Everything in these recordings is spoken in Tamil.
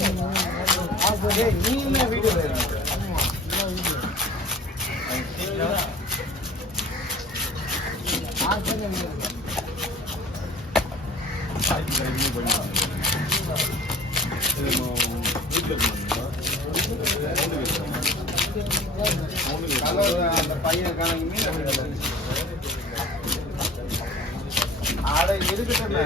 நீ என்ன வீடியோ அந்த பையன் ஆடை இருக்குதுன்னு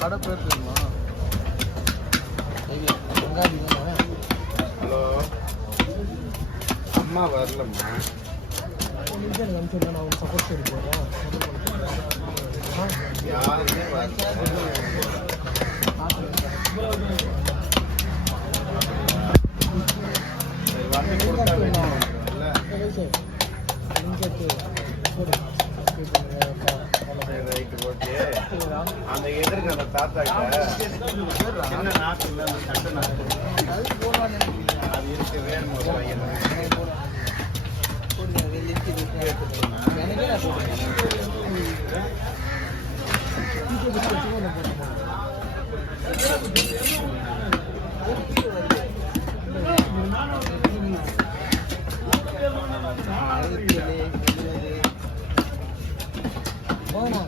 கடை பேர் தெரியுமா? ஹலோ அம்மா வரலம்மா. யாருமே அந்த எதிர்க்கு அந்த தாத்தா என்ன நாட்டு இல்லை அந்த சட்டை நாட்டு அது இருக்கு வேணும் ஒரு பையன்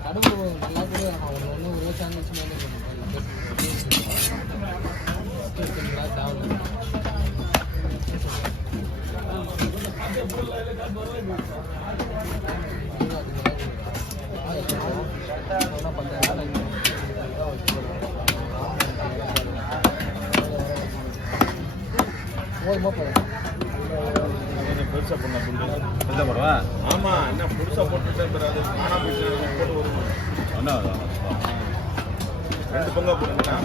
கடுப்பு நல்லா கூட ஒன்று ஒரே சாந்திச்சு மேலே பெருசா பண்ண ஆமா என்ன புதுசா போட்டு ரெண்டு பங்கா போட்டுட்டா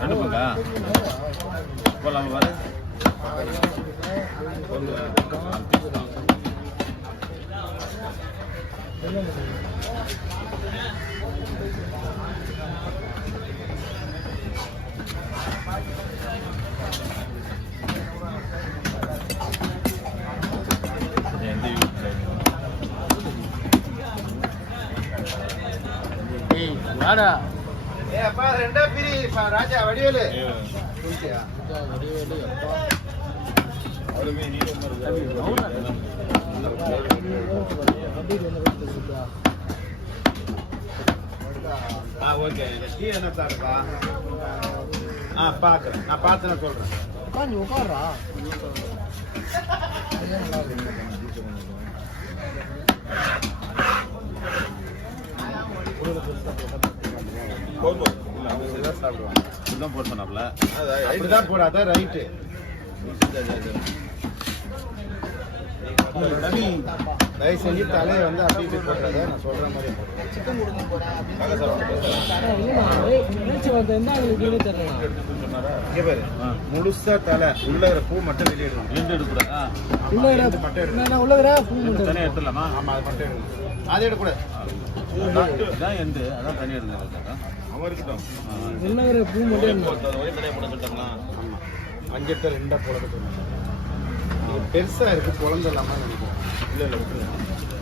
ரெண்டு பங்கா போலாமா வர வாடா ஏ அப்பா ரெண்டா பிரி ராஜா வடிவேலு சொல்லியா வடிவேலு அப்பா அவளுமே நீ ஓகே டீ என்ன சார்ப்பா பாக்குறேன் நான் பார்த்து நான் சொல்றேன் உட்காந்து உட்காரா அப்படிதான் போடாத ரைட்டு தயவு செஞ்சு தலையை வந்து அப்படி இப்படி போடுறத நான் சொல்ற மாதிரி முழுசா தலை உள்ள பூ மட்டும் வெளியே எடுத்துலாமா ஆமா அது மட்டும் எடுக்கணும் அதை எடுக்கூடாது அதான் தனி எடுங்க அவன் இருக்கட்டும் பூ மட்டும் அஞ்சத்தை ரெண்டா போட பெருசா இருக்கு குழந்தைலாமா நினைக்கிறேன் இல்லை இல்லை விட்டுருங்க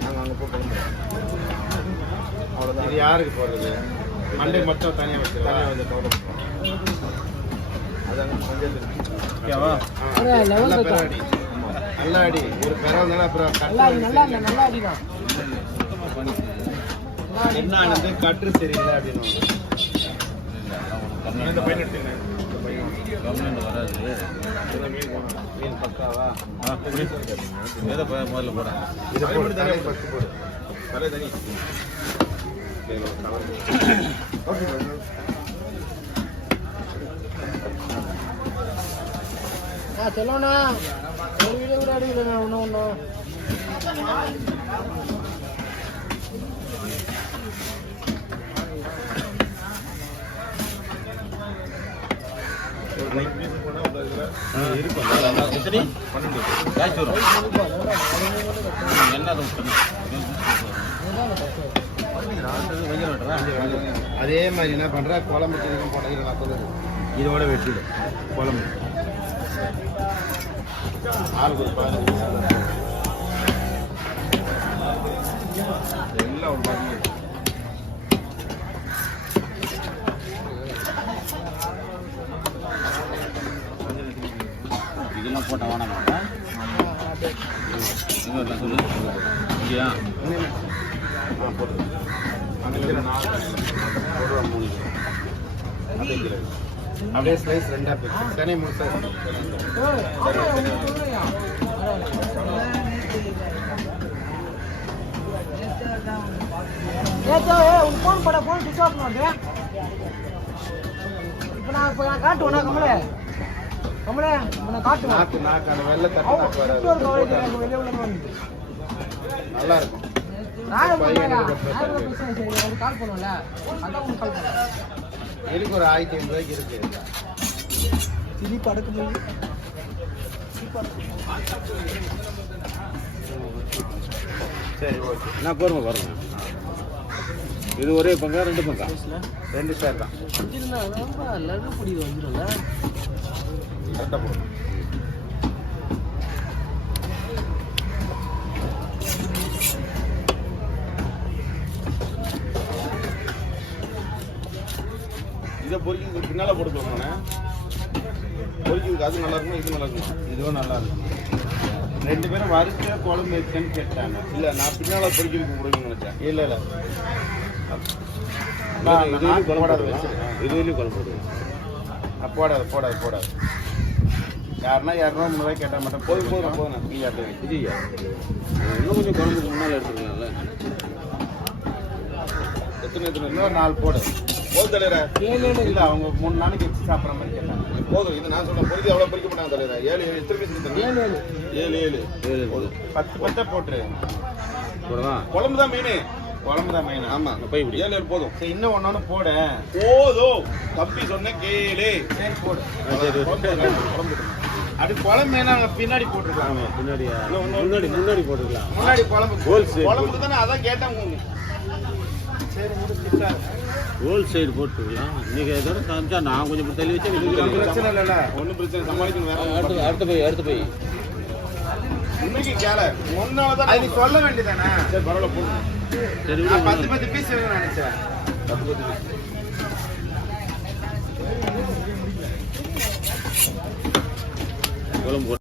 நாங்கள் அங்கே போய் குழந்தை அவ்வளோதான் இது யாருக்கு போடுறது மண்டே மட்டும் தனியாக வச்சு தனியாக வந்து பவுடர் அதாங்க மஞ்சள் ஓகேவா நல்லா பெறாடி நல்லா அடி ஒரு பெறாதுனால அப்புறம் நல்லா அடிதான் என்ன ஆனது கற்று சரியில்லை அப்படின்னு இந்த பையன் எடுத்துங்க மீன் பக்காவா எதை முதல்ல போட இதை போட்டு தலை ஃபஸ்ட்டு போடு தலை தனி சொல்லணா ஒரு வீடியோ கூட அடிக்கல ஒன்று லைக் பீஸ் போனால் இருக்கும். எத்தனை 12 காய்ச்சி வரும். என்ன அதை விட்டுணும் அதே மாதிரி என்ன பண்ற குழம்பு இதுக்கும் போட நான் சொல்லுது இதோட வெட்டிடும் குழம்பு ஆளுக்கு ஒரு 15 எல்லாம் ஒரு 10 இதெல்லாம் போட்ட வேணாமாட்டா சொல்லு இங்கேயா போட்டு அப்படியே ஸ்லைஸ் 2 பிரிச்சு தனி முழுசா போன் பட போன் சுவிட்ச் ஆஃப் பண்ணுங்க. இப்போ நான் காட்டுவேனா கமலே கமலே நான் காட்டுவேன். நாக்கு அந்த வெள்ளை தட்டு நாக்கு வராது. வெளியே உள்ள வந்து நல்லா இருக்கும். கால் பண்ணுவல அதான் உங்களுக்கு கால் பண்ணுவேன். இருக்கு ஒரு 1500 ரூபாய்க்கு இருக்கு. திடீர் படுக்கு சரி ஓகே. என்ன போருங்க பாருங்க. இது ஒரே பங்கா 2 பங்கா 2 ஷேர் தான். ரொம்ப லகு பிடி வந்துடும்ல. கரெக்டாக போடும். இதை பொறிக்கிறதுக்கு பின்னால் போட்டுக்கலாமாண்ணே? பொறிக்கிறதுக்கு அது நல்லா இருக்குமா இது நல்லா இருக்குமா? இதுவும் நல்லா இருக்கும். 2 பேரும் வறுத்த குழம்பு இருக்குன்னு கேட்டாங்க. இல்லை நான் பின்னால் பொறிக்கிறதுக்கு கொடுக்கணும்னு நினச்சேன். இல்லை இல்லை போடாது வச்சுருக்கேன். இதுலேயும் குழம்பு போடுவேன். போடாது போடாது போடாது. யாருன்னா 200 300 கேட்டால் மட்டும் போதும் போதும் போதும் ஃப்ரீயாக போய் இதுயா இன்னும் கொஞ்சம் குழம்புக்கு முன்னால் எடுத்துக்கலாம்ல. எத்தனை இன்னும் 4 போடு போதும் தலைவர. இல்லை அவங்க 3 நாளைக்கு வச்சு சாப்பிட்ற மாதிரி கேட்டாங்க. போதும் இது நான் சொல்ல பொறிக்க எவ்வளோ பொறிக்க மாட்டாங்க தலைவர. 7 எத்தனை பீஸ் 7 போதும் 10 போட்டுரு. போடலாம். குழம்பு தான் மெயின். குழம்பு தான் மெயின். ஆமாம் போய் இப்படி 7 போதும். சரி இன்னும் ஒன்று போட போதும். தம்பி சொன்ன கேளு. சரி போடு. குழம்பு அப்படி குழம்பு வேணா பின்னாடி போட்டுருக்காங்க. பின்னாடியா முன்னாடி போட்டுக்கலாம். முன்னாடி குழம்பு ஹோல்சேல் குழம்புக்கு தானே அதான் கேட்டேன். சரி முடிச்சுட்டா ஹோல் சைடு போட்டுக்கலாம். இன்னைக்கு இதோட காமிச்சா நான் கொஞ்சம் தள்ளி வச்சா பிரச்சனை இல்லைல்ல. ஒன்றும் பிரச்சனை சமாளிக்கணும். வேற அடுத்து போய் இன்னைக்கு கேள முன்னால தான் நீ சொல்ல வேண்டியதானே. சரி பரவாயில்ல போடு. சரி நான் 10 பீஸ் வேணும்னு நினைச்சேன். 10 பீஸ் குழம்பு